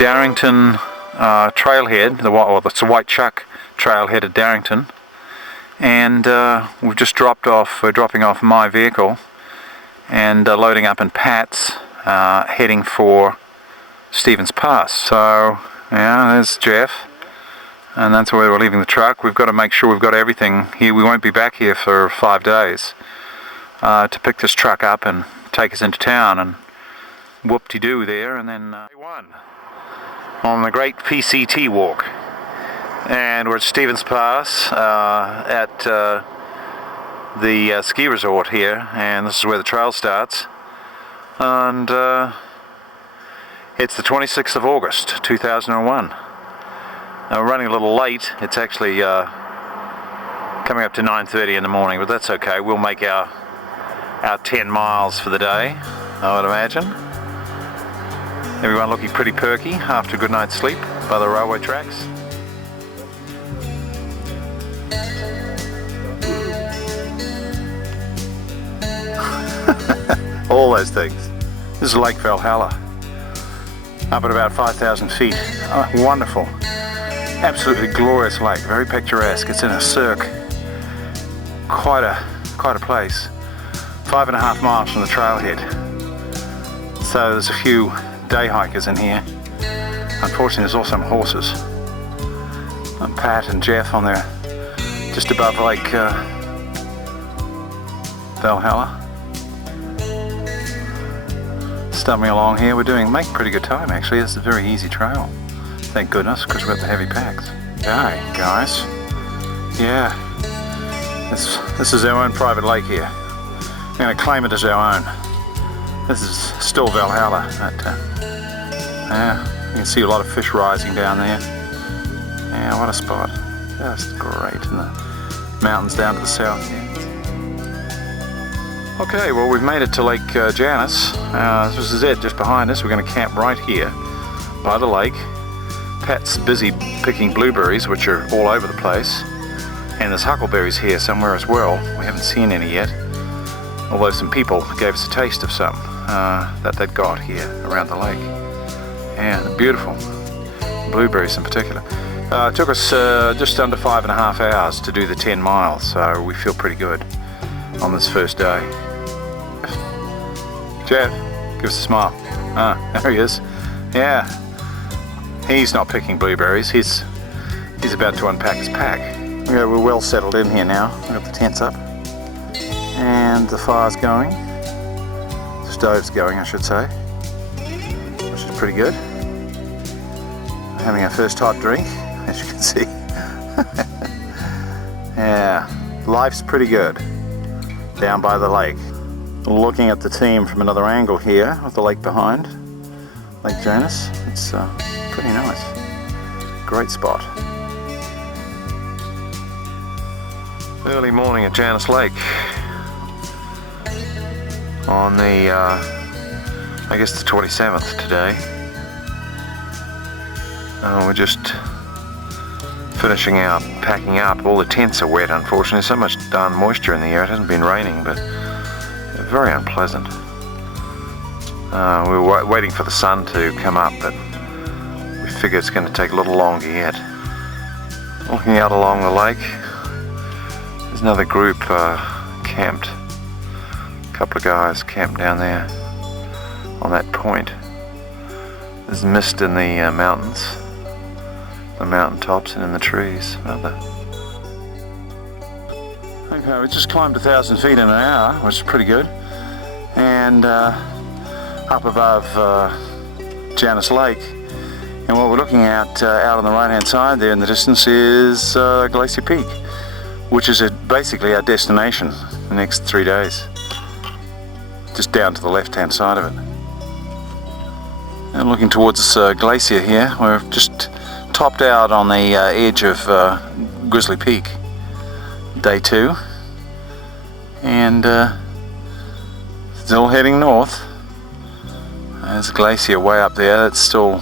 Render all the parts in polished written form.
Darrington trailhead, it's a White Chuck trailhead at Darrington, and we've just we're dropping off my vehicle and loading up in Pat's, heading for Stevens Pass. So yeah, there's Jeff, and that's where we're leaving the truck. We've got to make sure we've got everything here. We won't be back here for 5 days to pick this truck up and take us into town and whoop-de-doo there, and then day one on the great PCT walk. And we're at Stevens Pass at the ski resort here, and this is where the trail starts. And it's the 26th of August 2001. Now we're running a little late. It's actually coming up to 9:30 in the morning, but that's okay. We'll make our 10 miles for the day, I would imagine. Everyone looking pretty perky after a good night's sleep by the railway tracks. All those things. This is Lake Valhalla, up at about 5,000 feet. Oh, wonderful. Absolutely glorious lake, very picturesque. It's in a cirque. Quite a place. 5.5 miles from the trailhead. So there's a few day hikers in here. Unfortunately, there's also some horses. And Pat and Jeff on there, just above Lake Valhalla. Stumbling along here, making pretty good time actually. This is a very easy trail. Thank goodness, because we've got the heavy packs. Okay, guys. Yeah. This is our own private lake here. We're going to claim it as our own. This is still Valhalla. Yeah, you can see a lot of fish rising down there. Yeah, what a spot. Just great. And the mountains down to the south here. Okay, well, we've made it to Lake Janice. This is it, just behind us. We're going to camp right here by the lake. Pat's busy picking blueberries, which are all over the place. And there's huckleberries here somewhere as well. We haven't seen any yet, although some people gave us a taste of some that they'd got here around the lake. Yeah, they're beautiful. Blueberries in particular. It took us just under 5.5 hours to do the 10 miles, so we feel pretty good on this first day. Jeff, give us a smile. There he is. Yeah, he's not picking blueberries. He's about to unpack his pack. Okay, we're well settled in here now. We've got the tents up and the fire's going. The stove's going, I should say, which is pretty good. We're having our first hot drink, as you can see. Yeah, life's pretty good down by the lake. Looking at the team from another angle here with the lake behind, Lake Janice. It's pretty nice. Great spot. Early morning at Janice Lake on the, I guess the 27th today. We're just finishing out, packing up. All the tents are wet, unfortunately. There's so much darn moisture in the air. It hasn't been raining, but very unpleasant. We were waiting for the sun to come up, but we figure it's going to take a little longer yet. Looking out along the lake, there's another group camped. A couple of guys camped down there on that point. There's mist in the mountains, the mountain tops, and in the trees. Okay, we just climbed 1,000 feet in an hour, which is pretty good. And up above Janice Lake, and what we're looking at out on the right hand side there in the distance is Glacier Peak, which is basically our destination the next 3 days, just down to the left hand side of it. And looking towards this glacier here, we're just topped out on the edge of Grizzly Peak, day 2, and still heading north. There's a glacier way up there. That's still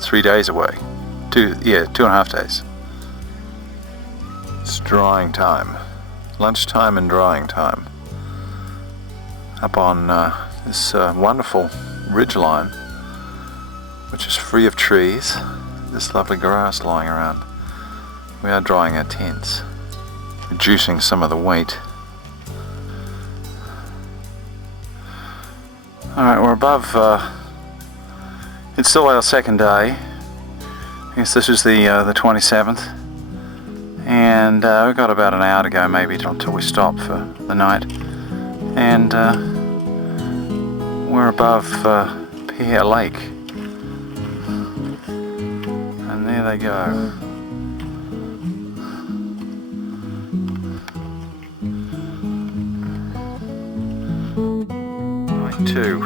3 days away. 2.5 days. It's drying time. Lunchtime and drying time. Up on this wonderful ridgeline which is free of trees. This lovely grass lying around. We are drying our tents, reducing some of the weight. Alright, we're above, it's still our second day. I guess this is the 27th. And we've got about an hour to go maybe until we stop for the night. And we're above Pear Lake. And there they go. Two.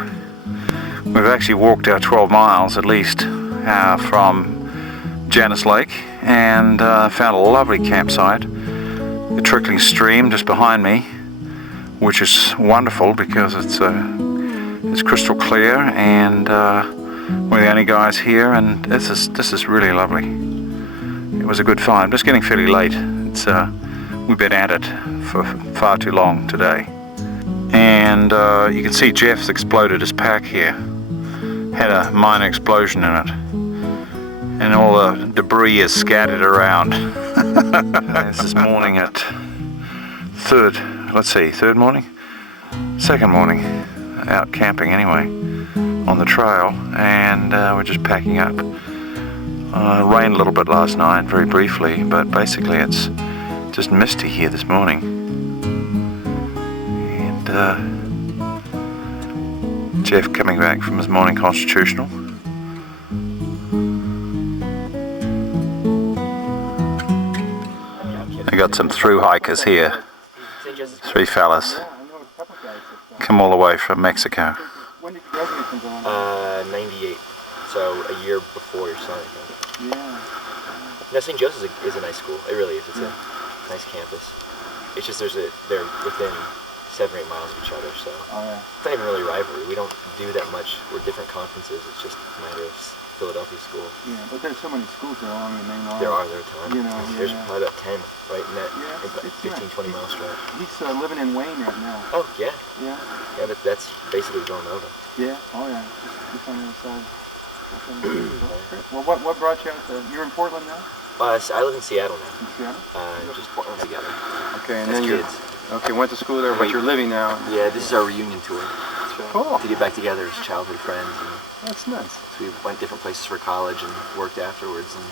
We've actually walked our 12 miles at least from Janus Lake and found a lovely campsite, a trickling stream just behind me, which is wonderful because it's crystal clear, and we're the only guys here, and this is really lovely. It was a good find. Just getting fairly late. We've been at it for far too long today. And you can see Jeff's exploded his pack here. Had a minor explosion in it. And all the debris is scattered around. This is morning at third morning? Second morning. Out camping anyway. On the trail. And we're just packing up. Rained a little bit last night, very briefly. But basically it's just misty here this morning. Jeff coming back from his morning constitutional. I got some Thru-Hikers here. 3 fellas. Come all the way from Mexico. When did you graduate from Vermont? 98. So a year before your son, I think. Yeah. Now St. Joseph's is a nice school. It really is. It's a nice campus. It's just they're within 7 or 8 miles of each other, so it's not even really rivalry. We don't do that much. We're different conferences. It's just a matter of Philadelphia schools. Yeah, but there's so many schools there along the main line. There are a ton. You know, there's probably about 10 right in that 15, 20 mile stretch. He's living in Wayne right now. Oh, yeah. Yeah. Yeah, that's basically Villanova. Yeah, oh yeah, just on the other side. Well, what brought you out there? You're in Portland now? I live in Seattle now. In Seattle? Just Portland together. Okay, and As then kids. Okay, went to school there, but you're living now. Yeah, this is our reunion tour. Cool. To get back together as childhood friends. And that's nice. so we went different places for college and worked afterwards, and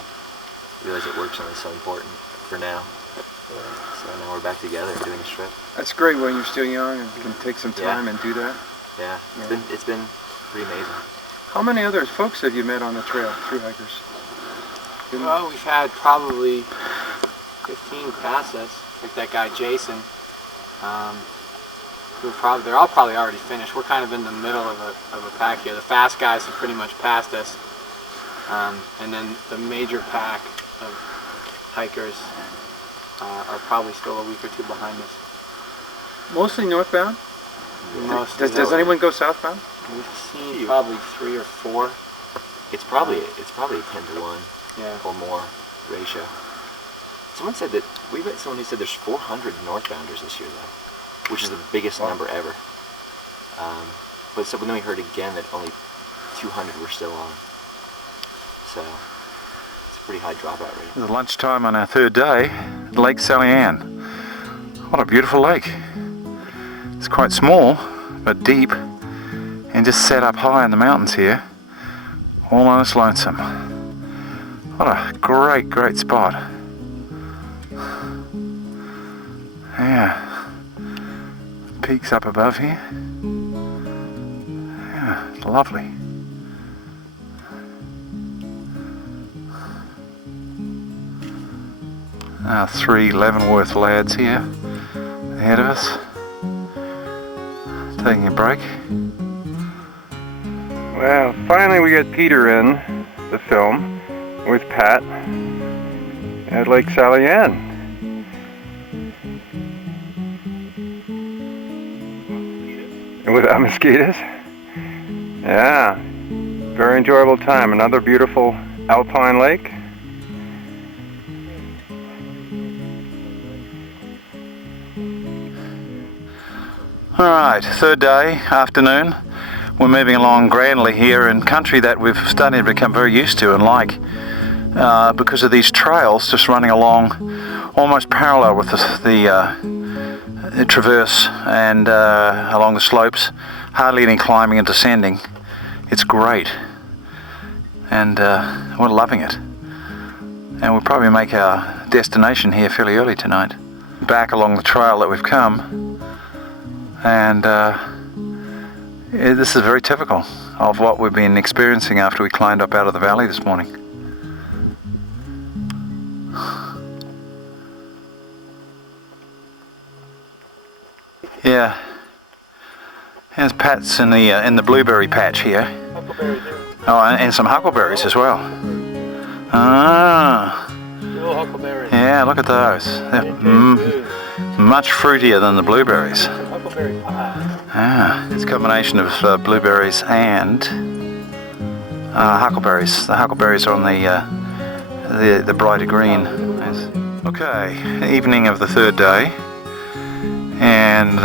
realized that work's only so important for now. So now we're back together and doing this trip. That's great when you're still young and can take some time and do that. Yeah, it's been pretty amazing. How many other folks have you met on the trail, Thru-Hikers? Well, we've had probably 15 past us, like that guy Jason. They're all probably already finished. We're kind of in the middle of a pack here. The fast guys have pretty much passed us, and then the major pack of hikers are probably still a week or two behind us. Mostly northbound? Does anyone go southbound? We've seen probably 3 or 4. It's probably a 10-to-1 or more ratio. Someone said that we met someone who said there's 400 northbounders this year though, which is the biggest number ever. But then we heard again that only 200 were still on. So it's a pretty high dropout rate. It's lunchtime on our third day, Lake Salian. What a beautiful lake. It's quite small, but deep, and just set up high in the mountains here, all on its lonesome. What a great spot. Yeah, peaks up above here. Yeah, it's lovely. Our 3 Leavenworth lads here ahead of us, taking a break. Well, finally we got Peter in the film with Pat at Lake Salian. Without mosquitoes? Yeah, very enjoyable time. Another beautiful alpine lake. Alright, third day, afternoon. we're moving along grandly here in country that we've started to become very used to and like, because of these trails just running along almost parallel with the traverse and along the slopes. Hardly any climbing and descending. It's great, and we're loving it. And we'll probably make our destination here fairly early tonight. Back along the trail that we've come, and this is very typical of what we've been experiencing after we climbed up out of the valley this morning. Yeah, there's Pat's in the blueberry patch here. Huckleberries here. Oh, and some huckleberries as well. Ah, Little huckleberries. yeah, look at those. They're much fruitier than the blueberries. Huckleberry pie. Ah, it's a combination of blueberries and huckleberries. The huckleberries are on the brighter green. Yes. Okay, evening of the third day, and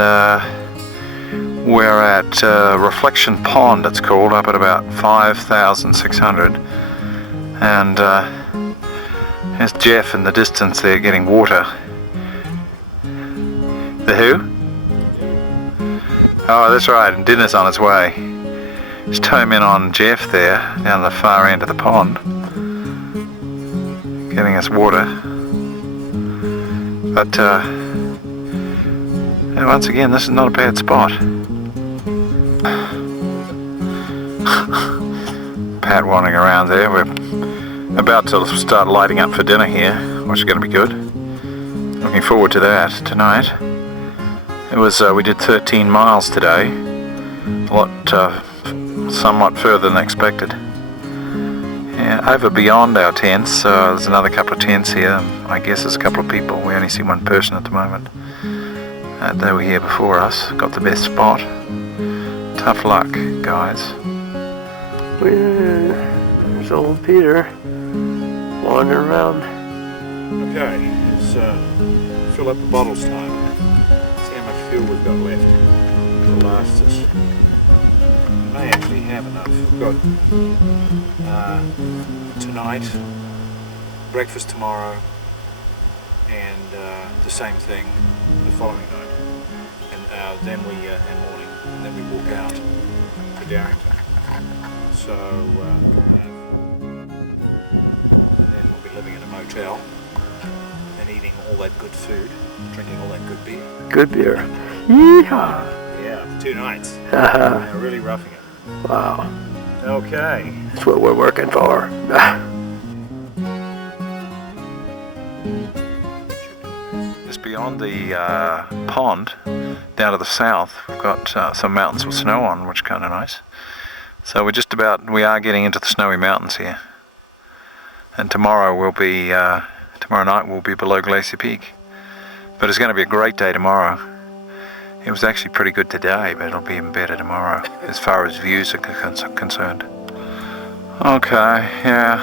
we're at Reflection Pond, it's called, up at about 5,600, and there's Jeff in the distance there getting water. The who? Oh, that's right, and dinner's on its way. Just home in on Jeff there, down the far end of the pond, getting us water. But once again, this is not a bad spot. Pat wandering around there. We're about to start lighting up for dinner here, which is going to be good. Looking forward to that tonight. It was we did 13 miles today, a lot, somewhat further than expected. Yeah, over beyond our tents, there's another couple of tents here. I guess there's a couple of people. We only see one person at the moment. They were here before us. Got the best spot. Tough luck, guys. There's old Peter wandering around. Okay, it's fill up the bottles time. See how much fuel we've got left to last us. We may actually have enough. We've got tonight, breakfast tomorrow, and the same thing the following night, and then we and morning, and then we walk out to Darrington. So and then we'll be living in a motel and eating all that good food, drinking all that good beer. Good beer. Yeehaw! Yeah, 2 nights. Uh-huh. Really roughing it. Wow. Okay. That's what we're working for. Just beyond the pond, down to the south, we've got some mountains with snow on, which is kind of nice. So we are getting into the snowy mountains here. And tomorrow night we'll be below Glacier Peak. But it's going to be a great day tomorrow. It was actually pretty good today, but it'll be even better tomorrow, as far as views are concerned. Okay, yeah.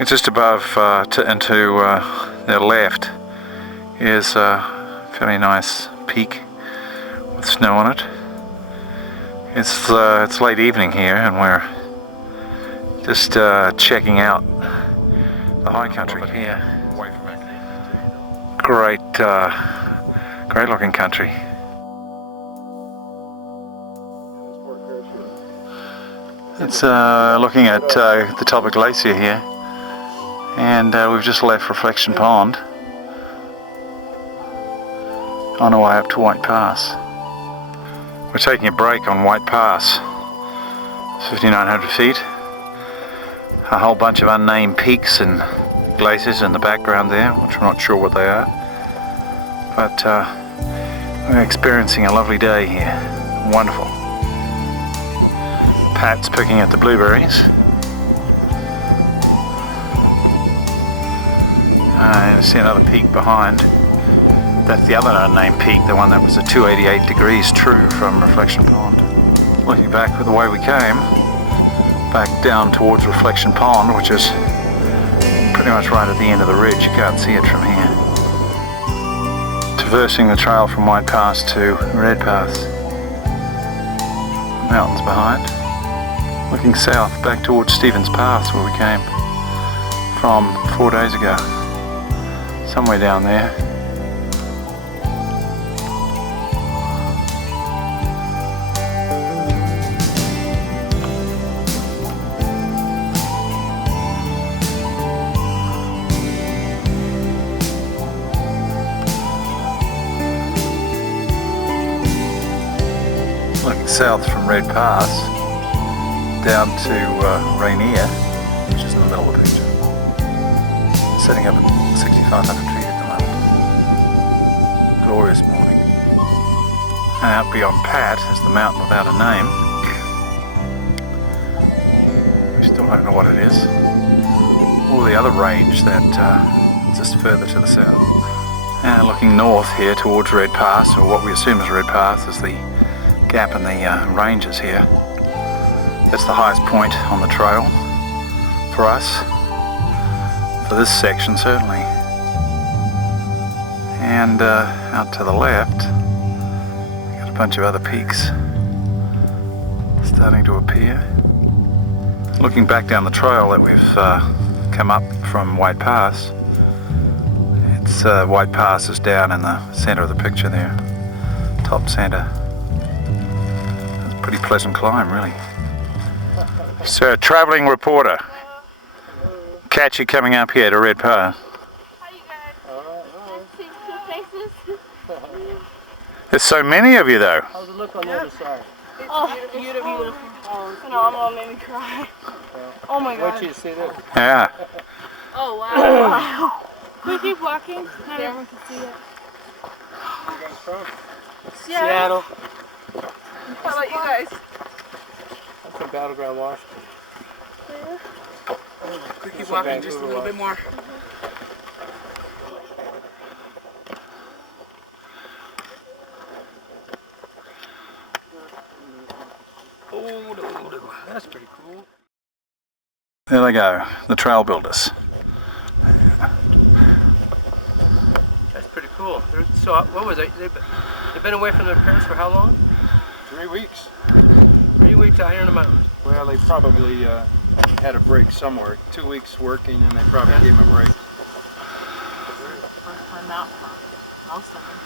It's just above and to the left is a fairly nice peak with snow on it. It's late evening here, and we're just checking out the high country here. Great looking country. It's looking at the Talbot Glacier here, and we've just left Reflection Pond on our way up to White Pass. We're taking a break on White Pass, 5,900 feet. A whole bunch of unnamed peaks and glaciers in the background there, which I'm not sure what they are. But we're experiencing a lovely day here. Wonderful. Pat's picking at the blueberries. I see another peak behind. That's the other unnamed peak, the one that was at 288 degrees true from Reflection Pond. Looking back with the way we came, back down towards Reflection Pond, which is pretty much right at the end of the ridge. You can't see it from here. Traversing the trail from White Pass to Red Pass. mountains behind. Looking south back towards Stevens Pass where we came from 4 days ago. Somewhere down there. Looking south from Red Pass down to Rainier, which is in the middle of the picture. Setting up at 6,500 feet at the moment. Glorious morning. And out beyond Pat is the mountain without a name. We still don't know what it is. Or the other range that just further to the south. And looking north here towards Red Pass, or what we assume is Red Pass, is the gap in the ranges here. That's the highest point on the trail for us, for this section certainly. And out to the left, we got a bunch of other peaks starting to appear. Looking back down the trail that we've come up from White Pass, it's White Pass is down in the center of the picture there, top center. It's a pretty pleasant climb, really. So, traveling reporter. Catch you coming up here to Red Pass. How you guys? Nice to see two faces. There's so many of you though. How's it look on the other side? Oh, beautiful. Phenomenal, made me cry. Oh my god. Wait till you see this. Yeah. Oh wow. Can we keep walking? Not everyone can see it. Where you guys from? Seattle. How about you guys? I'm from Battleground, Washington. Yeah. Keep walking just a little bit more. That's pretty cool. There they go, the trail builders. That's pretty cool. So, what was it? They've been away from their parents for how long? 3 weeks. 3 weeks out here in the mountains. Well, they probably had a break somewhere. 2 weeks working, and they probably gave them a break. First time out for most of them.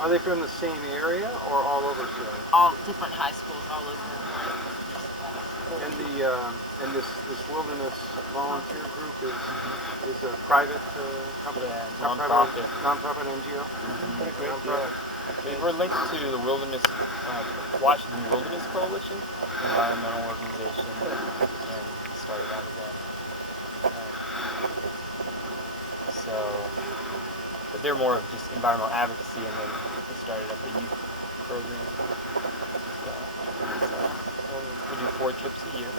Are they from the same area or all over Seattle? All different high schools all over. And this wilderness volunteer group is a private company, non-profit. Non-profit NGO. What a great deal. We're linked to the Washington Wilderness Coalition, environmental organization, and we started out with that. But they're more of just environmental advocacy, and then we started up a youth program. We do 4 trips a year.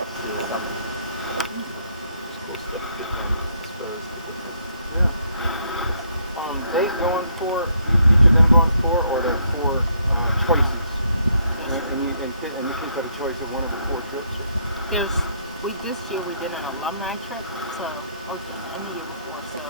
Summer. There's cool stuff to get them exposed to different. Yeah. They going for each of them going for, or there are 4 choices, and the kids have a choice of one of the 4 trips. This year we did an alumni trip, and the year before, so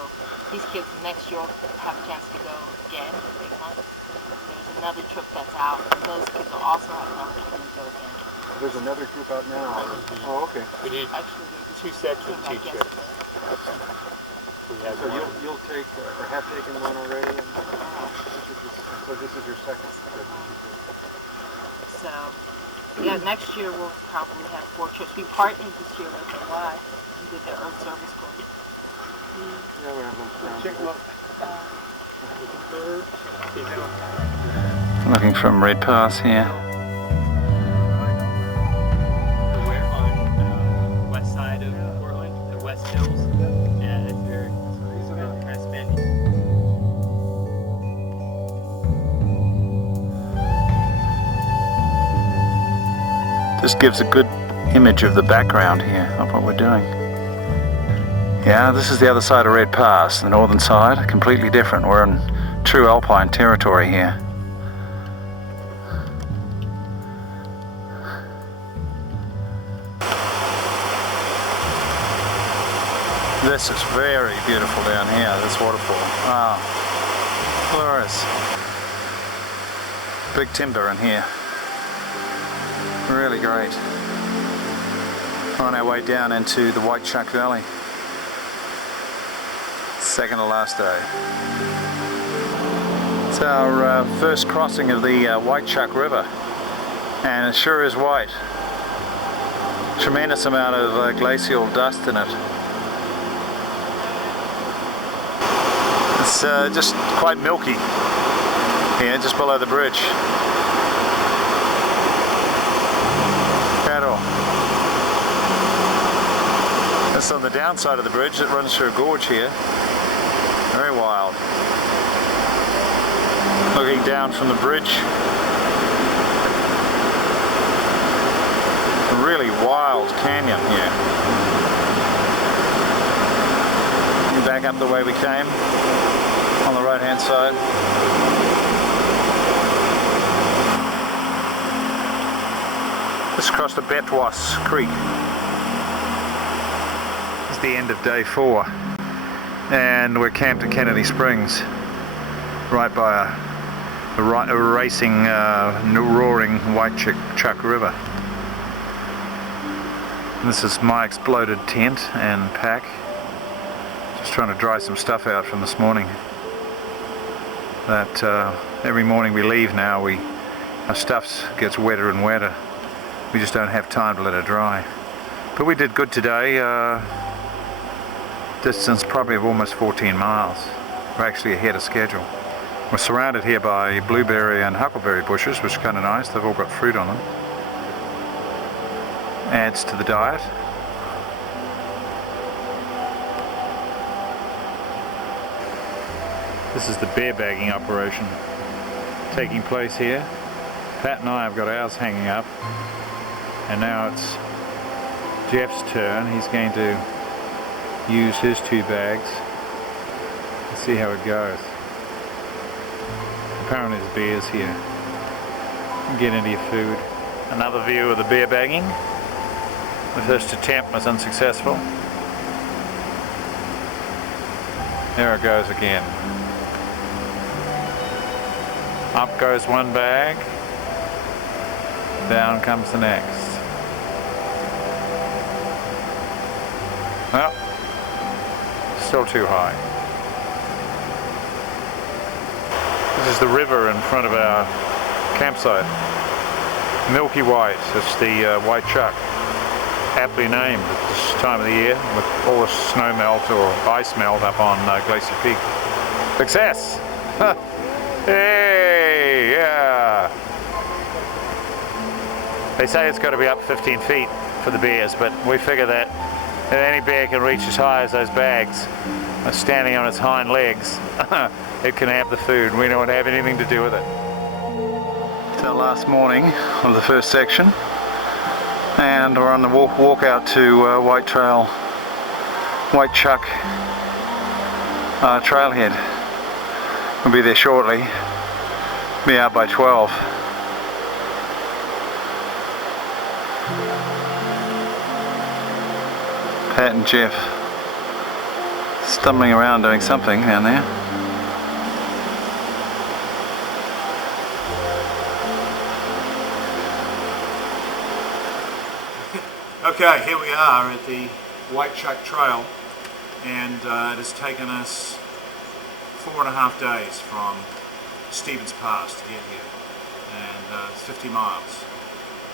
these kids next year will have a chance to go again if they want. There's another trip that's out, and those kids will also have an opportunity to go again. There's another group out now. Oh, okay. We did Actually, 2 sets of 2 trips. We had So one. you'll take or have taken one already, and so this is your second trip. So, yeah, next year we'll probably have 4 trips. We partnered this year with NY and did their Earth Service Corps. Yeah, we have those. Looking from Red Pass here. We're on west side of Portland, the West Hills. Yeah, that's very kind of spendy. This gives a good image of the background here of what we're doing. Yeah, this is the other side of Red Pass, the northern side, completely different. We're in true alpine territory here. This is very beautiful down here, this waterfall. Wow, glorious. Big timber in here. Really great. On our way down into the White Chuck Valley. Second to last day. It's our first crossing of the White Chuck River, and it sure is white. Tremendous amount of glacial dust in it. It's just quite milky here, just below the bridge. Cattle. That's on the downside of the bridge. It runs through a gorge here. Very wild. Looking down from the bridge. A really wild canyon here. Back up the way we came on the right hand side. Just across the Betwas Creek. It's the end of day 4 and we're camped at Kennedy Springs, right by a racing, roaring White Chuck River. And this is my exploded tent and pack. Just trying to dry some stuff out from this morning. That every morning we leave now, our stuff gets wetter and wetter. We just don't have time to let it dry. But we did good today. Distance probably of almost 14 miles. We're actually ahead of schedule. We're surrounded here by blueberry and huckleberry bushes, which is kind of nice. They've all got fruit on them. Adds to the diet. This is the bear bagging operation taking place here. Pat and I have got ours hanging up, and now it's Jeff's turn. He's going to use his 2 bags. Let's see how it goes. Apparently there's bears here. Get into your food. Another view of the bear bagging. The first attempt was unsuccessful. There it goes again. Up goes one bag, down comes the next. Well, still too high. This is the river in front of our campsite. Milky white, it's the White Chuck. Aptly named at this time of the year with all the snow melt or ice melt up on Glacier Peak. Success! Hey, yeah! They say it's got to be up 15 feet for the bears, but we figure that if any bear can reach as high as those bags, standing on its hind legs, it can have the food. We don't have anything to do with it. It's our last morning of the first section, and we're on the walk out to White Chuck trailhead. We'll be there shortly. Be out by 12. Pat and Jeff stumbling around doing something down there. Okay, here we are at the White Chuck Trail, and it has taken us 4.5 days from Stevens Pass to get here, and it's 50 miles.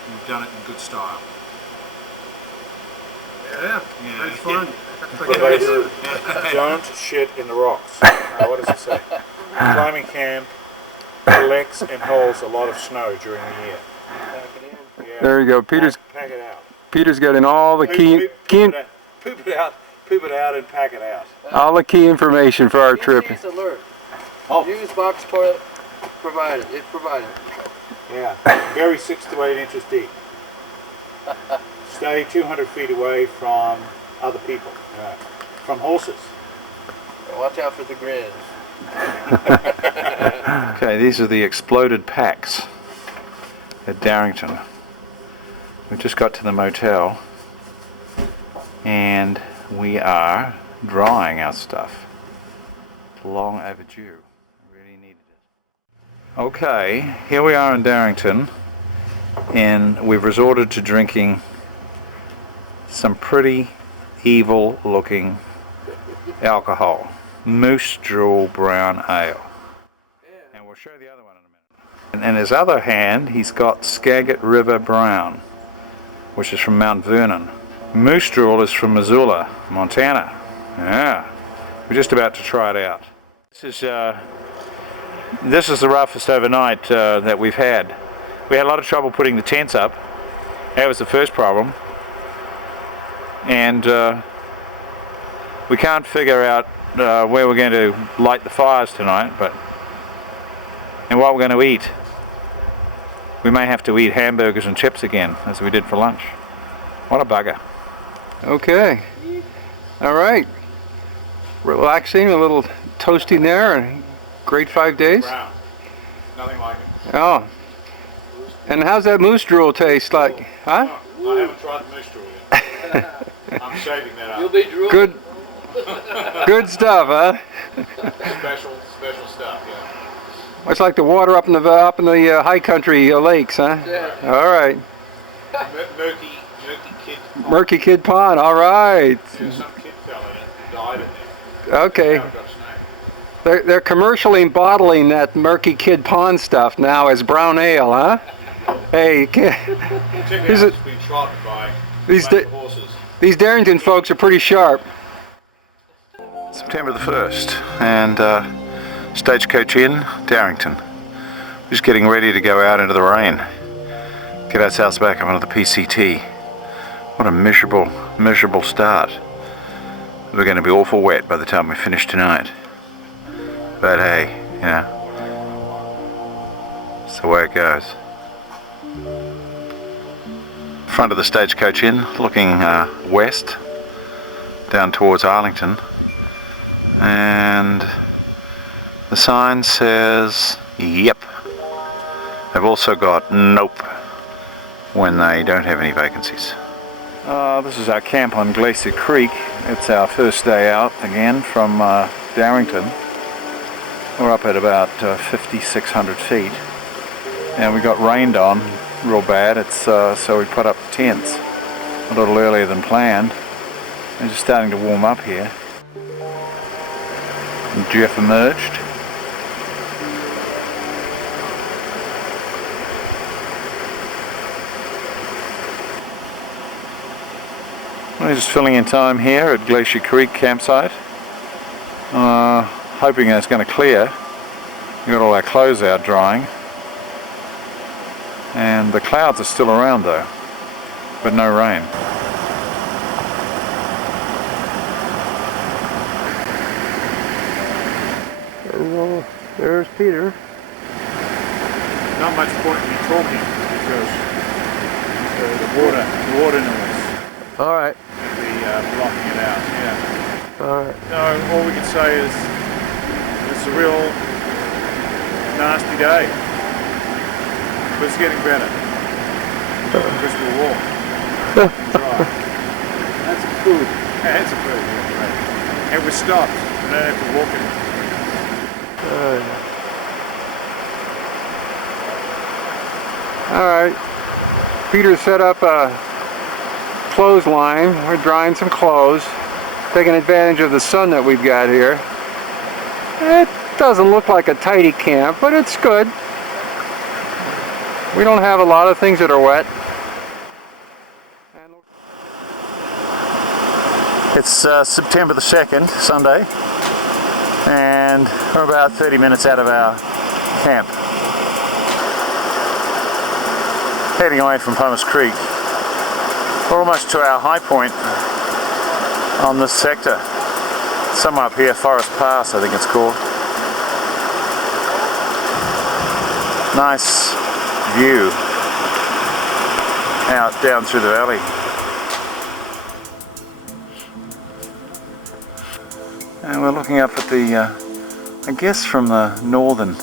We've done it in good style. Yeah, it's fun. Don't shit in the rocks. What does it say? Climbing camp collects and holds a lot of snow during the year. Pack it in. Yeah. There you go. Peter's Pack it out. Peter's got in all the key Poop it out and pack it out. all the key information for our trip. Alert. Oh. Use box toilet provided. It's provided. Yeah, bury 6 to 8 inches deep. Stay 200 feet away from other people, from horses. Watch out for the grizz. Okay, these are the exploded packs at Darrington. We just got to the motel and we are drying our stuff. It's long overdue. I really needed it. Okay, here we are in Darrington. and we've resorted to drinking some pretty evil looking alcohol. Moose Drool Brown Ale. And we'll show the other one in a minute. And in his other hand, he's got Skagit River Brown, which is from Mount Vernon. Moose Drool is from Missoula, Montana. Yeah, we're just about to try it out. This is the roughest overnight that we've had. We had a lot of trouble putting the tents up. That was the first problem. And we can't figure out where we're going to light the fires tonight, and what we're going to eat. We may have to eat hamburgers and chips again, as we did for lunch. What a bugger. Okay. All right. Relaxing, a little toasty there. Great 5 days. Brown. Nothing like it. Oh. And how's that moose drool taste like? Huh? No, I haven't tried the moose drool yet. I'm shaving that up. You'll be drooling. Good. Good stuff, huh? Special stuff, yeah. It's like the water up in the high country lakes, huh? Yeah. All right. Murky Kid. Murky Kid Pond. All right. Yeah, some kid fell in it and died in there. Okay. Now it got snagged. They're commercially bottling that Murky Kid Pond stuff now as brown ale, huh? Hey, you can't. Check it out, it's been trodden by horses. These Darrington folks are pretty sharp. September the 1st, and Stagecoach Inn, Darrington. Just getting ready to go out into the rain. Get ourselves back up onto the PCT. What a miserable start. We're going to be awful wet by the time we finish tonight. But hey, you know, it's the way it goes. Front of the Stagecoach Inn, looking west, down towards Arlington. And the sign says, yep. They've also got nope when they don't have any vacancies. This is our camp on Glacier Creek. It's our first day out again from Darrington. We're up at about 5,600 feet, and we got rained on real bad. It's so we put up tents a little earlier than planned. It's just starting to warm up here. And Jeff emerged. We're just filling in time here at Glacier Creek campsite. Hoping that it's going to clear. We've got all our clothes out drying. And the clouds are still around though, but no rain. There's Peter. Not much point in me talking because the water noise All right. will be blocking it out. Yeah. All right. No, all we can say is it's a real nasty day, but it's getting better because we're warm and dry. That's food. Yeah, it's a food. Yeah, right. And we're stopped. We don't have to walk anymore. All right. Peter set up a clothesline. We're drying some clothes, taking advantage of the sun that we've got here. It doesn't look like a tidy camp, but it's good. We don't have a lot of things that are wet. It's September the 2nd, Sunday, and we're about 30 minutes out of our camp. Heading away from Plymouth Creek. We're almost to our high point on this sector. Somewhere up here, Forest Pass I think it's called. Nice view out down through the valley. And we're looking up at the, I guess from the northern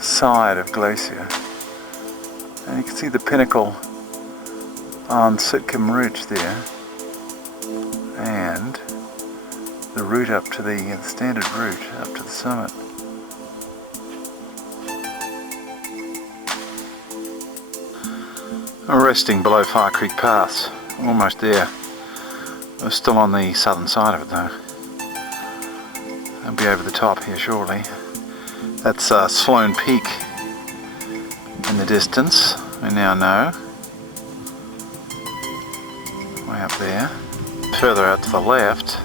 side of Glacier. And you can see the pinnacle on Sitcombe Ridge there. And the route up to the standard route up to the summit. I'm resting below Fire Creek Pass, almost there. We're still on the southern side of it though. I'll be over the top here shortly. That's Sloan Peak in the distance, we now know. Way up there. Further out to the left,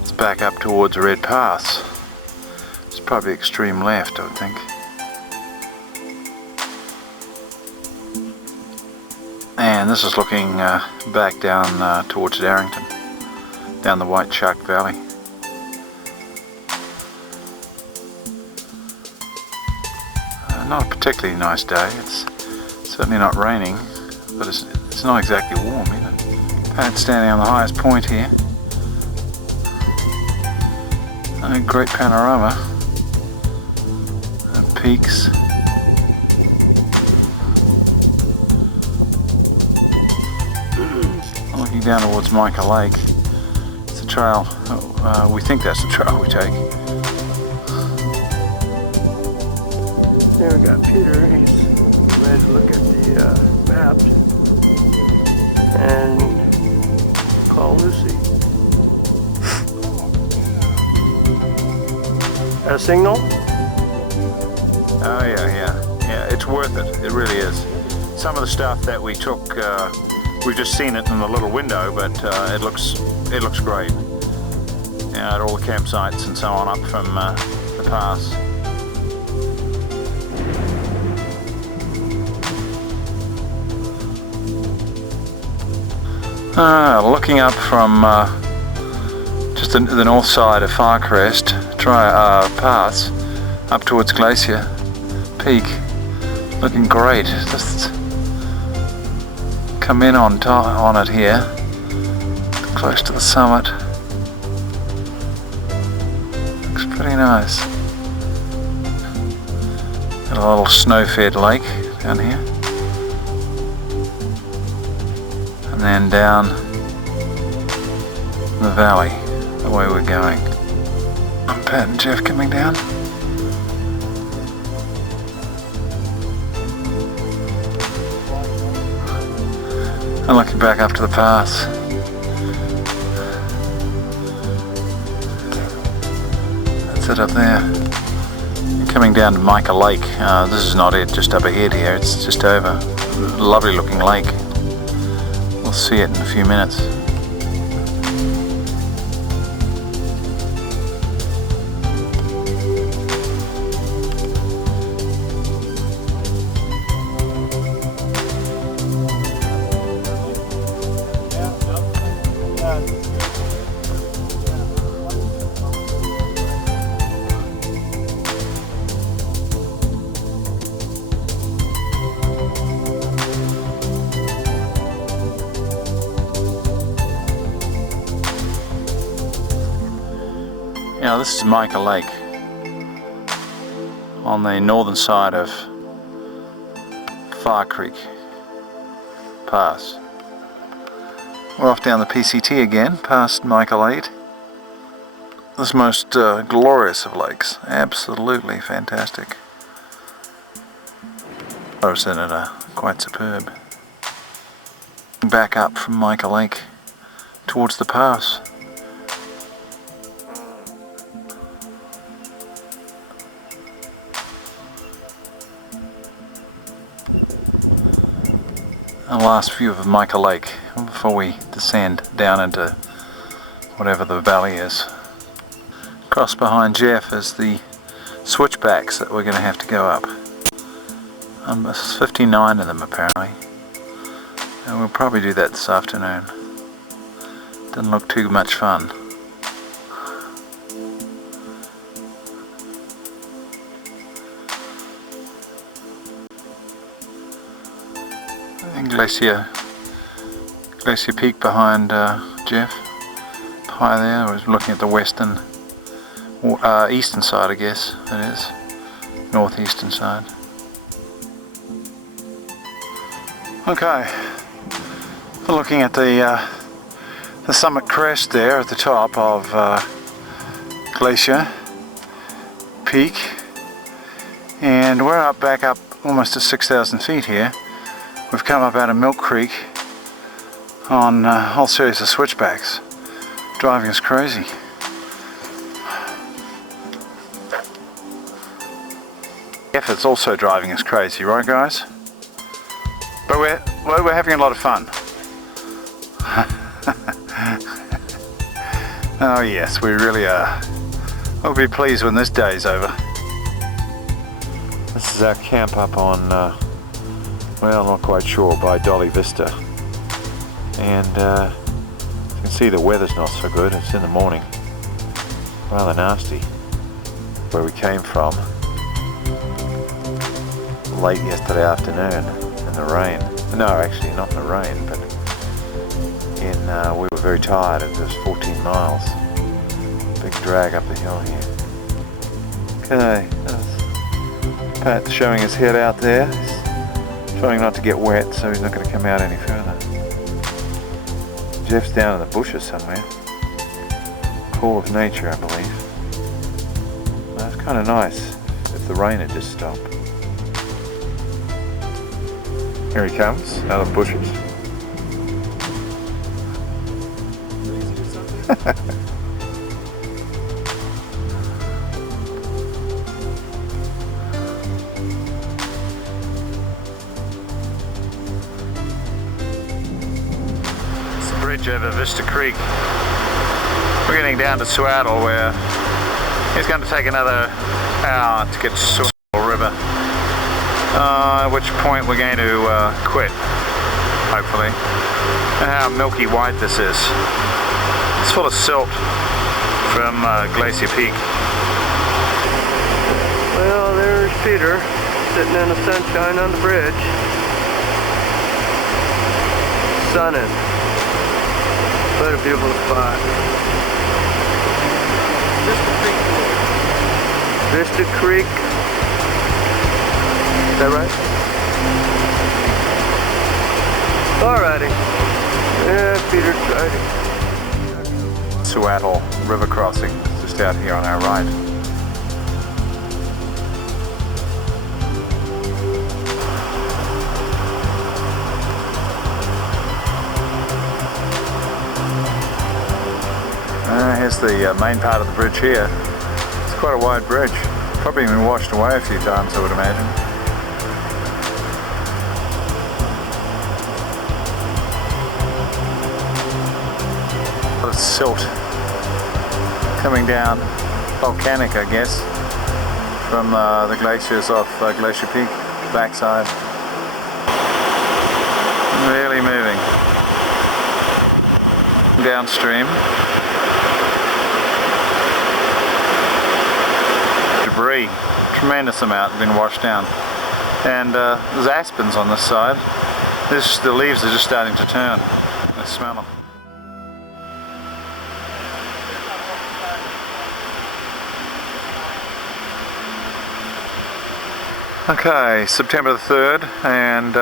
it's back up towards Red Pass. It's probably extreme left, I would think. And this is looking back down towards Darrington, down the White Chuck Valley. Not a particularly nice day. It's certainly not raining, but it's not exactly warm either. Pat's standing on the highest point here. A great panorama of peaks. Looking down towards Mica Lake. It's a trail, we think that's the trail we take. There we got Peter, he's ready to look at the maps and call Lucy. Got a signal? Oh yeah, it's worth it, it really is. Some of the stuff that we took, we've just seen it in the little window, but it looks great. You know, at all the campsites and so on up from the pass. Looking up from just the north side of Fire Crest Pass up towards Glacier Peak, looking great. Just come in on it here, close to the summit. Looks pretty nice. Got a little snow-fed lake down here. And then down the valley, the way we're going. Pat and Jeff coming down. And looking back up to the pass. That's it up there. Coming down to Mica Lake. This is not it, just up ahead here, it's just over. Lovely looking lake. We'll see it in a few minutes. Now this is Mica Lake on the northern side of Fire Creek Pass. We're off down the PCT again, past Mica Lake. This most glorious of lakes, absolutely fantastic. Photos in it are quite superb. Back up from Mica Lake towards the pass. The last view of Mica Lake before we descend down into whatever the valley is. Across behind Jeff is the switchbacks that we're going to have to go up. There's 59 of them apparently, and we'll probably do that this afternoon. Doesn't look too much fun. Glacier Peak behind Jeff. High there, I was looking at the western, eastern side I guess it is. Northeastern side. Okay, we're looking at the summit crest there at the top of Glacier Peak, and we're back up almost to 6,000 feet here. we've come up out of Milk Creek on a whole series of switchbacks. Driving us crazy. Effort's also driving us crazy, right guys? But we're having a lot of fun. Oh yes, we really are. We'll be pleased when this day's over. This is our camp up on, well, I'm not quite sure, by Dolly Vista. And you can see the weather's not so good. It's in the morning. Rather nasty. Where we came from late yesterday afternoon in the rain. No, actually not in the rain, but we were very tired. It was 14 miles. Big drag up the hill here. Okay, Pat's showing his head out there. He's trying not to get wet, so he's not going to come out any further. Jeff's down in the bushes somewhere. Call of nature, I believe. That's kind of nice if the rain had just stopped. Here he comes, out of the bushes. It's the bridge over Vista Creek. We're getting down to Seattle, where it's going to take another hour to get to Seattle River. At which point we're going to quit, hopefully. And how milky white this is. It's full of silt from Glacier Peak. Well, there's Peter, sitting in the sunshine on the bridge. Sunning. What a beautiful spot. Vista Creek. Is that right? Alrighty. Yeah, Peter's driving. Seattle River crossing, just out here on our right. Here's the main part of the bridge here. It's quite a wide bridge. Probably been washed away a few times, I would imagine. A lot of silt coming down, volcanic I guess, from the glaciers off Glacier Peak, backside. Really moving. Downstream. Debris, tremendous amount been washed down. And there's aspens on this side. The leaves are just starting to turn. I smell them. Okay, September the 3rd, and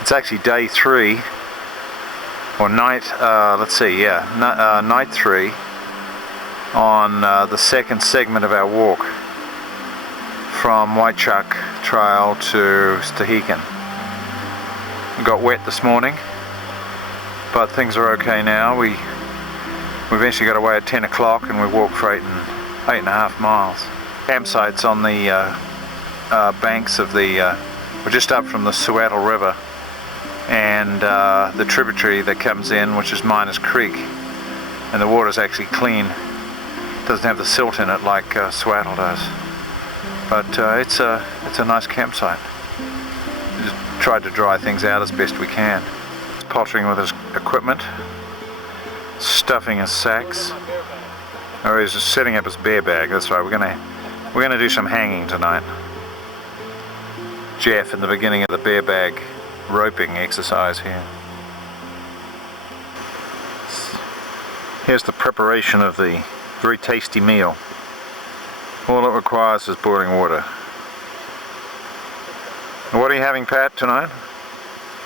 it's actually day 3, or night, let's see, yeah, night 3 on the second segment of our walk from White Chuck Trail to Stehekin. We got wet this morning, but things are okay now. We eventually got away at 10 o'clock and we walked for 8.5 miles. Campsites on the banks of the, we're just up from the Seattle River and the tributary that comes in, which is Miners Creek, and the water's actually clean. Doesn't have the silt in it like Seattle does, but it's a nice campsite. We just tried to dry things out as best we can. He's pottering with his equipment, stuffing his sacks. Oh, he's just setting up his bear bag. That's right. We're gonna do some hanging tonight. Jeff in the beginning of the bear bag roping exercise here. Here's the preparation of the very tasty meal. All it requires is boiling water. And what are you having, Pat, tonight?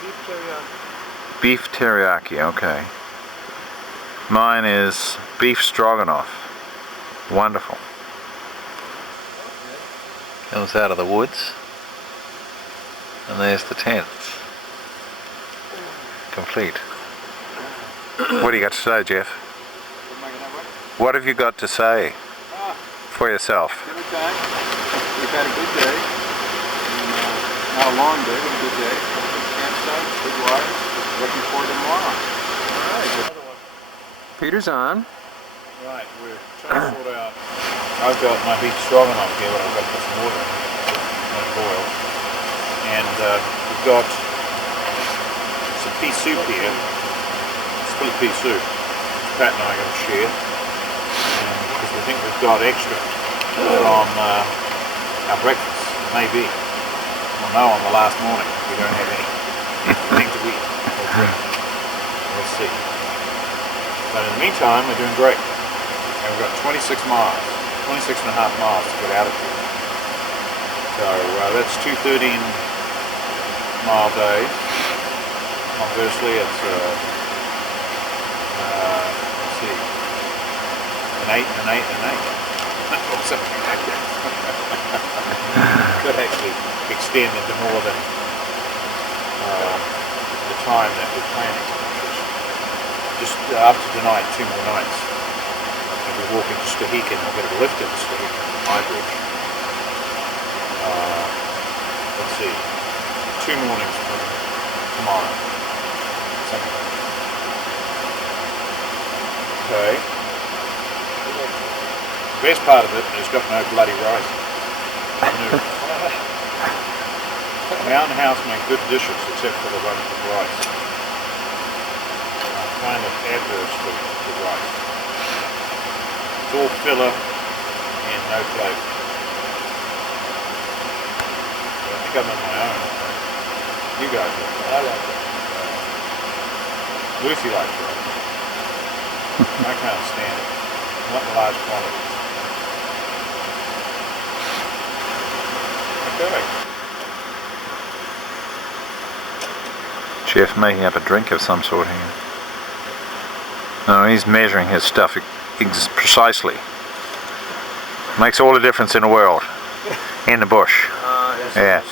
Beef teriyaki. Beef teriyaki, okay. Mine is beef stroganoff. Wonderful. Comes out of the woods. And there's the tents. complete. What do you got to say, Jeff? What have you got to say for yourself? Good time. We've had a good day. And, not a long day, but a good day. Good campsite, good water. Looking forward to tomorrow. Alright. Peter's on. Right, we're trying to sort out. I've got my beef stroganoff here, but I've got to put some water in it. Let it boil. And we've got some pea soup here. Split pea soup. Pat and I are going to share. And because we think we've got extra from our breakfast. Maybe. We'll know on the last morning if we don't have anything to eat or drink. We'll see. But in the meantime, we're doing great. And we've got 26 miles, 26 and a half miles to get out of here. So that's 2 13-mile days. Conversely, it's let's see, an 8 and an 8 and an 8, or something like that. Could actually extend into more than the time that we're planning. Just up to tonight, 2 more nights. And we walk into Stehekin, we'll get a lift into Stehekin from my bridge. Let's see, 2 mornings from tomorrow. Something like that. Okay. The best part of it is it's got no bloody rice. No. Mountain House make good dishes except for the ones with rice. Kind of adverse to rice. It's all filler and no flavour. So I think I'm on my own. You guys like it. I like it. Lucy likes it. I can't stand it. Not in large quantities. Okay. Jeff making up a drink of some sort here. No, he's measuring his stuff precisely. Makes all the difference in the world. In the bush. Yeah.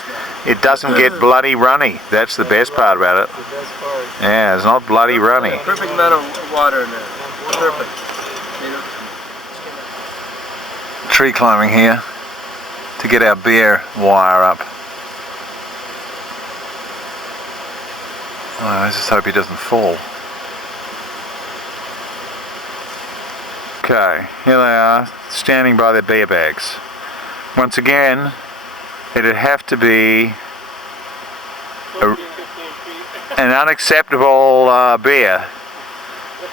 It doesn't get bloody runny. That's the best part about it. The best part. Yeah, it's not bloody runny. Perfect amount of water in there. Perfect. Tree climbing here to get our bear wire up. Oh, I just hope he doesn't fall. Okay, here they are, standing by their beer bags. Once again, it'd have to be an unacceptable beer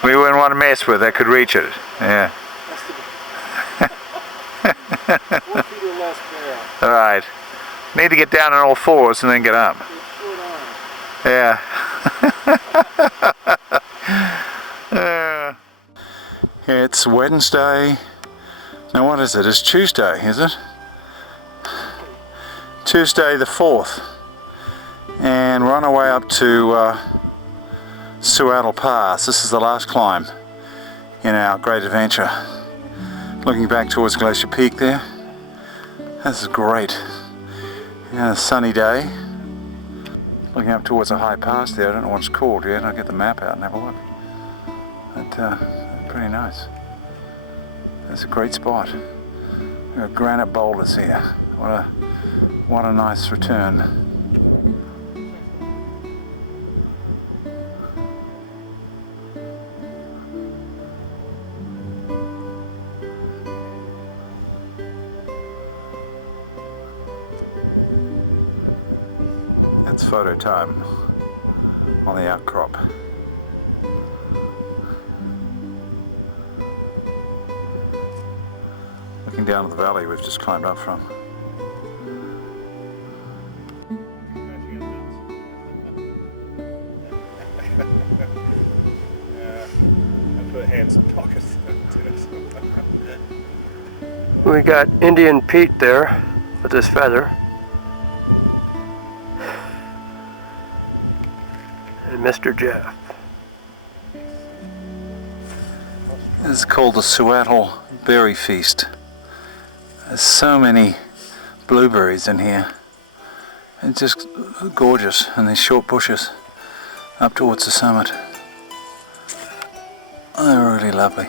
we wouldn't want to mess with that could reach it. Yeah. 4 feet or less bear. Alright. Need to get down on all fours and then get up. Yeah. It's Wednesday. Now what is it? It's Tuesday, is it? Tuesday the 4th. And we're on our way up to Thru-Hikers Pass. This is the last climb in our great adventure. Looking back towards Glacier Peak there. This is great. Yeah, a sunny day. Looking up towards a high pass there. I don't know what it's called yet. I'll get the map out and have a look. But pretty nice. That's a great spot. We've got granite boulders here. What a nice return. It's photo time on the outcrop. Looking down at the valley we've just climbed up from. I put hands in pockets too. We got Indian Pete there with his feather. And Mr. Jeff. This is called the Thru-Hikers Berry Feast. There's so many blueberries in here. It's just gorgeous in these short bushes. up towards the summit. They're really lovely.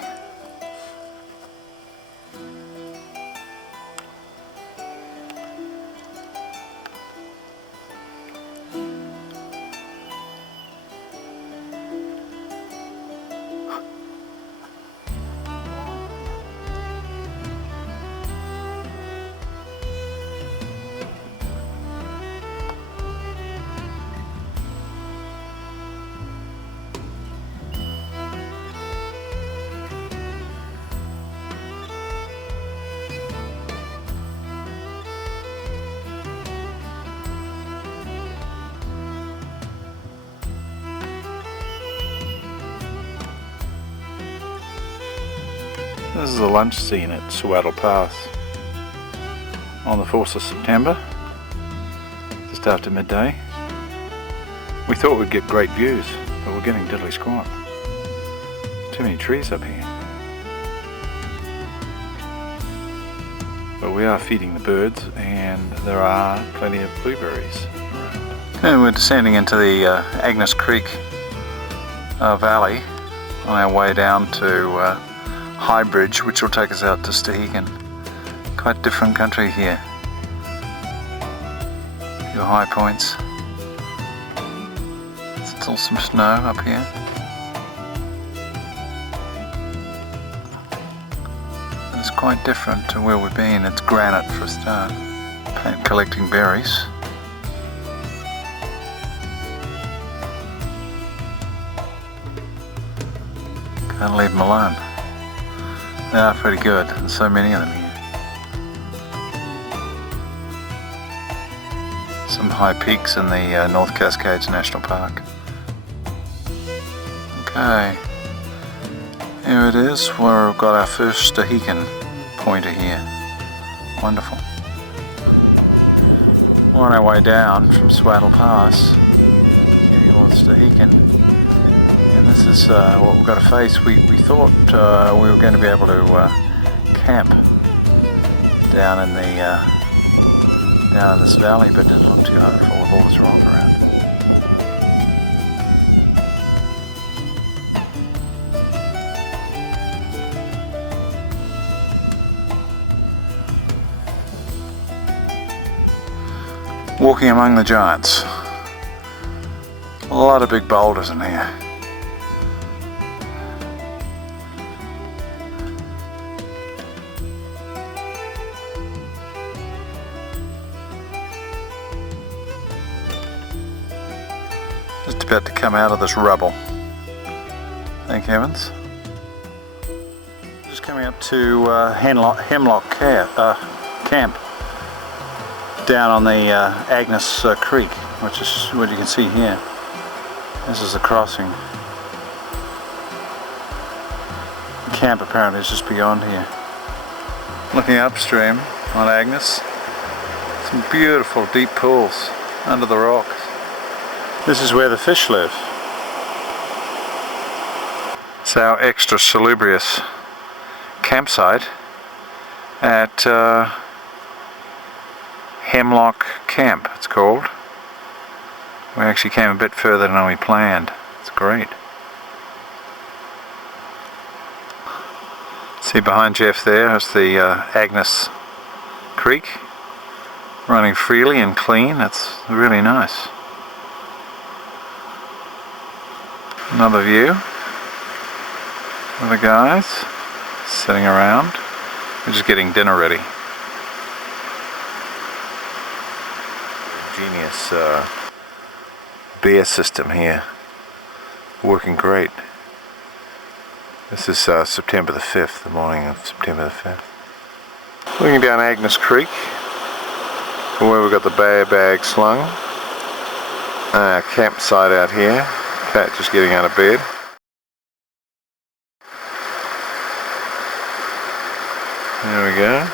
This is the lunch scene at Swaddle Pass on the 4th of September, just after midday. We thought we'd get great views, but we're getting diddly squat. Too many trees up here. But we are feeding the birds, and there are plenty of blueberries around. And we're descending into the Agnes Creek Valley on our way down to High Bridge, which will take us out to Stehekin. Quite different country here. A few high points. Still some snow up here. It's quite different to where we've been. It's granite for a start. And collecting berries. Can't leave them alone. They are pretty good. There's so many of them here. Some high peaks in the North Cascades National Park. Okay, here it is, where we've got our first Stehekin pointer here. Wonderful. We're on our way down from Swaddle Pass, heading towards Stehekin. And this is what we've got to face. We thought we were going to be able to camp down in this valley, but it didn't look too hopeful with all this rock around. Walking among the giants. A lot of big boulders in here. Just about to come out of this rubble. Thank heavens. Just coming up to Hemlock Camp down on the Agnes Creek, which is what you can see here. This is the crossing. The camp apparently is just beyond here. Looking upstream on Agnes, some beautiful deep pools under the rocks. This is where the fish live. It's our extra salubrious campsite at Hemlock Camp, it's called. We actually came a bit further than we planned. It's great. See behind Jeff there is the Agnes Creek, running freely and clean. It's really nice. Another view of the guys sitting around. We're just getting dinner ready. Genius beer system here, working great. This is September the 5th, the morning of September the 5th. Looking down Agnes Creek, from where we've got the bear bag slung. Campsite out here. Cat just getting out of bed. There we go.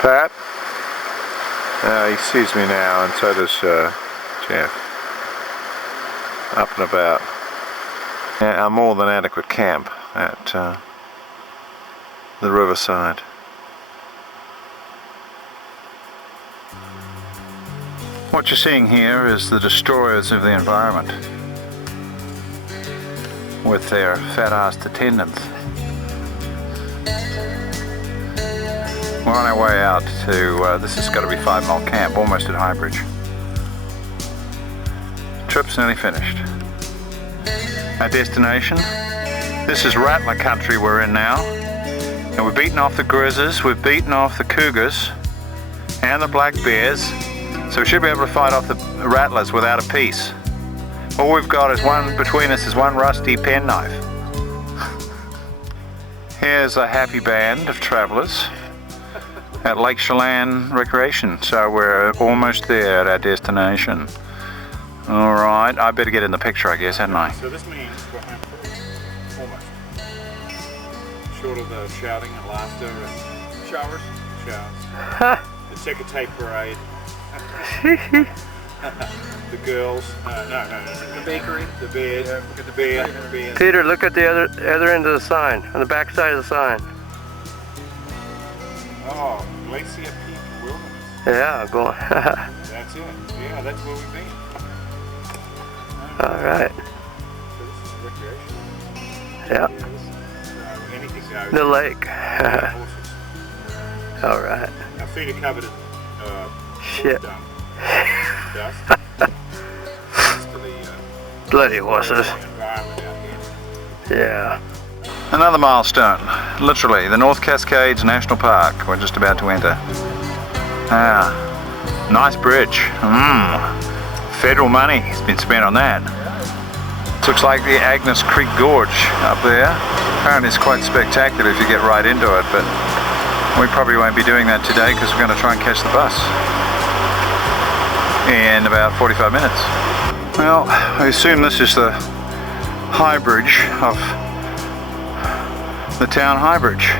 Pat. He sees me now, and so does Jeff. Up and about. A more than adequate camp at the riverside. What you're seeing here is the destroyers of the environment with their fat-assed attendants. We're on our way out to, this has got to be 5 Mile Camp, almost at Highbridge. Trip's nearly finished. Our destination, this is rattler country we're in now. And we've beaten off the grizzlies, we've beaten off the cougars and the black bears. So we should be able to fight off the rattlers without a piece. All we've got is between us is one rusty penknife. Here's a happy band of travelers at Lake Chelan Recreation. So we're almost there at our destination. Alright, I better get in the picture I guess, hadn't I? So this means we're home free. Almost. Short of the shouting and laughter and showers. The ticker tape parade. The girls. No. The bakery. The beer. Look at the beer. Peter, look at the other end of the sign, on the back side of the sign. Oh, Glacier Peak Wilderness. Yeah, go on. That's it. Yeah, that's where we've been. Alright. So this is recreation. Yeah. Anything goes. The lake. Horses. Alright. Our feet are covered in Shit. dust. Thanks to the Bloody horses. environment out here. Yeah. Another milestone, literally, the North Cascades National Park. We're just about to enter. Ah, nice bridge. Federal money has been spent on that. Looks like the Agnes Creek Gorge up there. Apparently it's quite spectacular if you get right into it, but we probably won't be doing that today because we're going to try and catch the bus in about 45 minutes. Well, I assume this is the high bridge of the town High Bridge,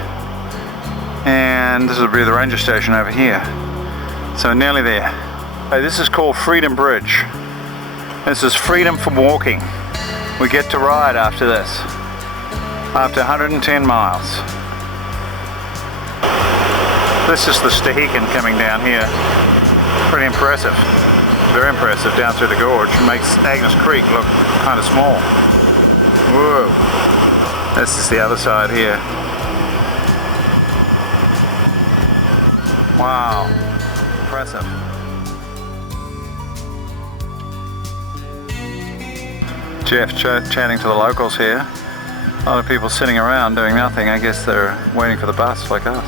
and this will be the ranger station over here, so nearly there. Hey, this is called Freedom Bridge. This is freedom from walking. We get to ride after this, after 110 miles. This is the Stehekin coming down here. Pretty impressive, very impressive down through the gorge. It makes Agnes Creek look kind of small. Whoa. This is the other side here. Wow, impressive. Jeff chatting to the locals here. A lot of people sitting around doing nothing. I guess they're waiting for the bus like us.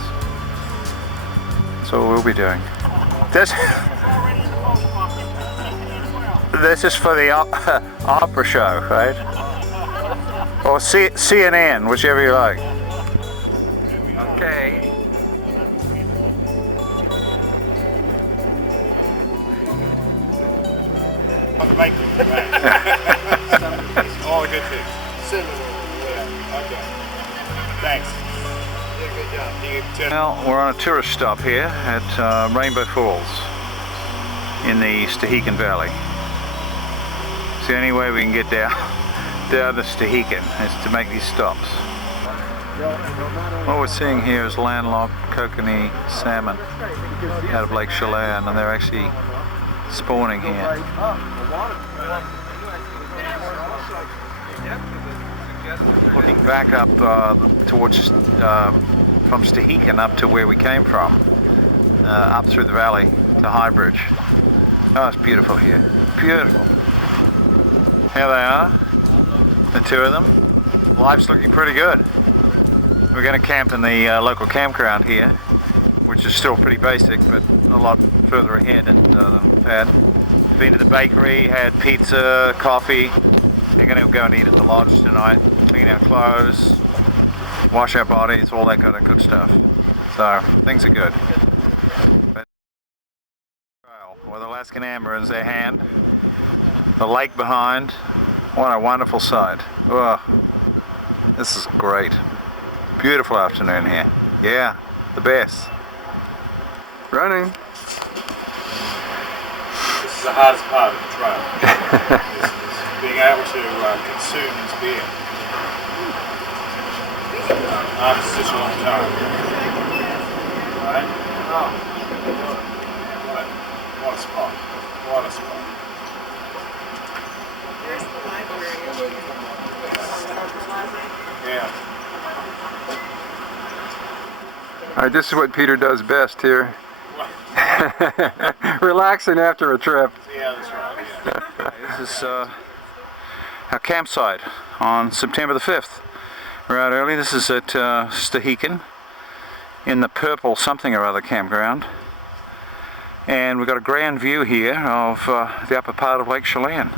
That's what we'll be doing. This is for the opera show, right? Or CNN, whichever you like. Okay. On the bakery. All the good things. Yeah, okay. Thanks. Yeah, good job. You turn. Well, we're on a tourist stop here at Rainbow Falls in the Stehekin Valley. It's the only way we can get down the Stehekin is to make these stops. What we're seeing here is landlocked kokanee salmon out of Lake Chelan, and they're actually spawning here. Looking back up towards from Stehekin up to where we came from, up through the valley to High Bridge. Oh, it's beautiful here. Beautiful. Here they are, the two of them. Life's looking pretty good. We're going to camp in the local campground here, which is still pretty basic, but a lot further ahead than we've had. Been to the bakery, had pizza, coffee. We're going to go and eat at the lodge tonight, clean our clothes, wash our bodies, all that kind of good stuff. So things are good. But, with Alaskan amber in their hand, the lake behind. What a wonderful sight. Oh, this is great. Beautiful afternoon here. Yeah, the best. Running. This is the hardest part of the trail. is being able to consume this beer after such a long time. Right? Oh. What a spot. water spot. There's the library. Yeah. Alright, this is what Peter does best here. Relaxing after a trip. Yeah, that's right. Yeah. This is our campsite on September the 5th. We're out early. This is at Stehekin in the Purple something or other campground. And we've got a grand view here of the upper part of Lake Chelan.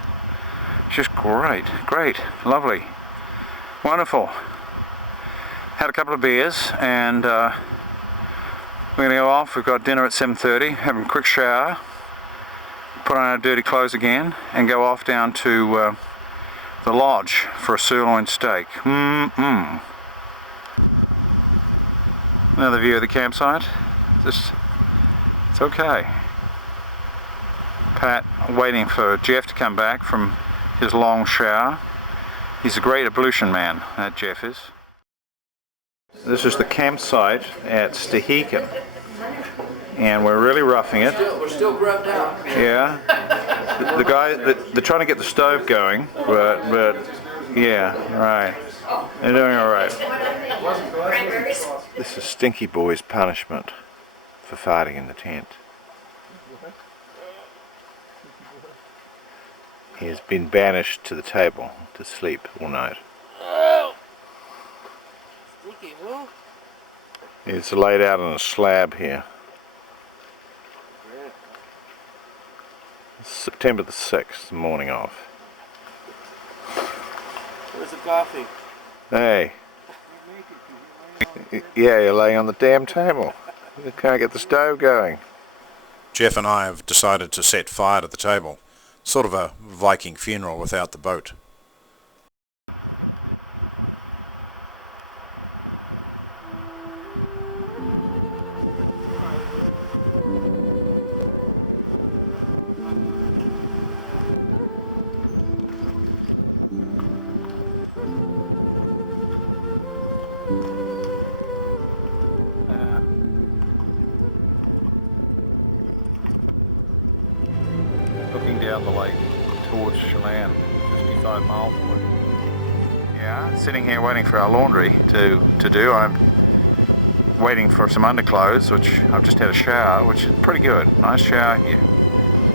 It's just great, great, lovely, wonderful. Had a couple of beers and we're going to go off. We've got dinner at 7:30, having a quick shower, put on our dirty clothes again, and go off down to the lodge for a sirloin steak. Another view of the campsite. It's okay. Pat waiting for Jeff to come back from his long shower. He's a great ablution man, that Jeff is. This is the campsite at Stehekin, and we're really roughing it. We're still grubbed out. Yeah. The guy, they're trying to get the stove going, but yeah, right. They're doing all right. This is Stinky Boy's punishment for farting in the tent. He has been banished to the table to sleep all night. Stinky who? He's laid out on a slab here. It's September the 6th, the morning off. Where's the coffee? Hey. Yeah, you're laying on the damn table. You can't get the stove going. Jeff and I have decided to set fire to the table. Sort of a Viking funeral without the boat. Looking down the lake towards Chelan, 55 miles away. Yeah, sitting here waiting for our laundry to do. I'm waiting for some underclothes, which I've just had a shower, which is pretty good. Nice shower here.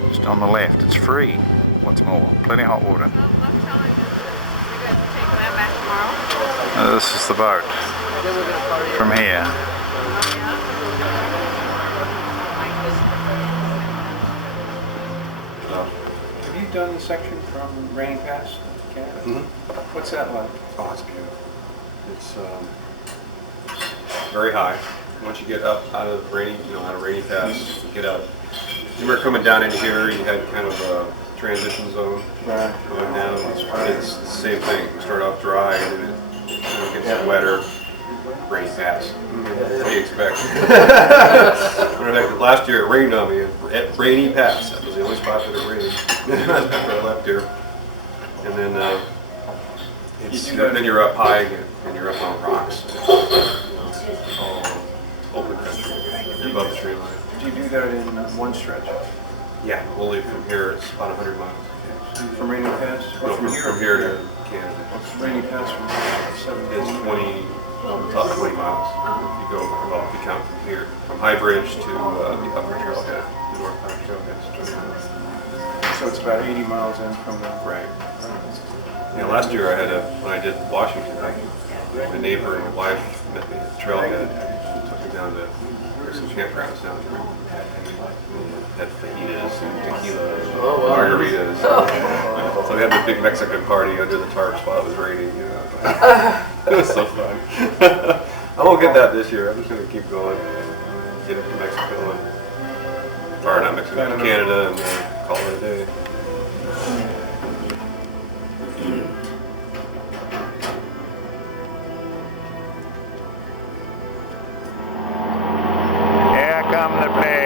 Just on the left. It's free. What's more, plenty of hot water. This is the boat from here. Have you done the section from Rainy Pass to Canada? Mm-hmm. What's that like? Oh, it's beautiful. It's very high. Once you get up out of Rainy Pass, you get up. You remember coming down into here, you had kind of a transition zone. Right. Going down, it's the same thing. You start off dry and then it kind of gets wetter. Rainy Pass. What do you expect? Last year it rained on me at Rainy Pass. That was the only spot that it rained after I left here. And then then you're up high again, and you're up on rocks. It's all open country. You're above the tree line. Do you do that in one stretch? Yeah, we'll leave from here. It's about 100 miles. From Rainy Pass? No, from here to Canada. What's Rainy Pass from 17? It's 20, about 20 miles. You go, well, if you count from here, from High Bridge to the upper trailhead, the north upper trailhead, it's 20 miles. So it's about 80 miles in from the... Right. Yeah, last year when I did Washington, my neighbor and my wife met me at the trailhead, took me down to some campgrounds down there. Had fajitas and tequila and margaritas. So we had the big Mexican party under the tarps while it was raining. You know. It was so fun. I won't get that this year. I'm just going to keep going. Get up to Mexico or not Mexico, to Canada and call it a day. Here come the plane.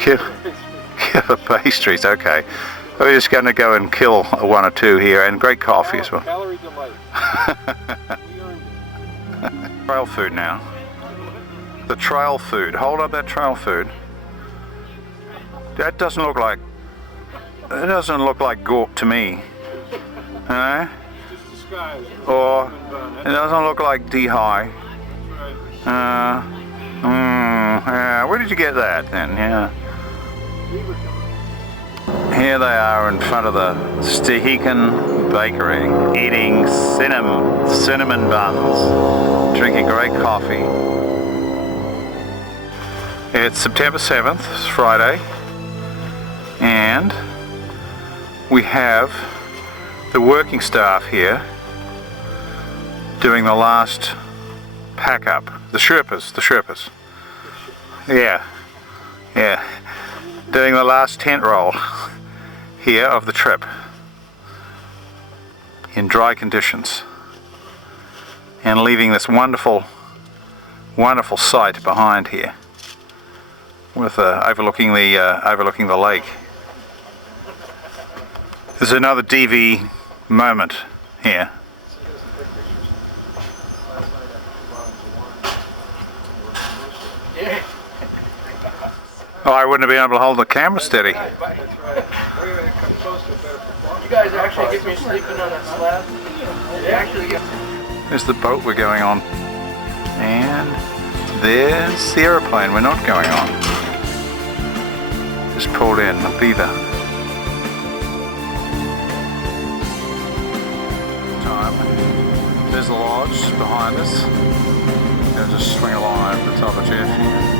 Kill pastries, okay. We're just going to go and kill one or two here, and great coffee as well. Calorie delight. Trail food now. The trail food. Hold up that trail food. That doesn't look like. It doesn't look like gorp to me. Or it doesn't look like D-high. Yeah. Where did you get that then? Yeah. Here they are in front of the Stehekin bakery, eating cinnamon buns, drinking great coffee. It's September 7th, it's Friday, and we have the working staff here doing the last pack up. The Sherpas. Yeah. Doing the last tent roll here of the trip in dry conditions, and leaving this wonderful sight behind here with overlooking the lake. There's another DV moment here. Oh, I wouldn't have been able to hold the camera steady. You guys actually get me sleeping on that slab? There's the boat we're going on. And there's the aeroplane we're not going on. Just pulled in, a beaver. There's the lodge behind us. I'll just swing along over the top of Jeff here.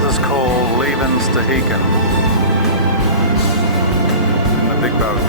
This is called Stehekin. The big boat.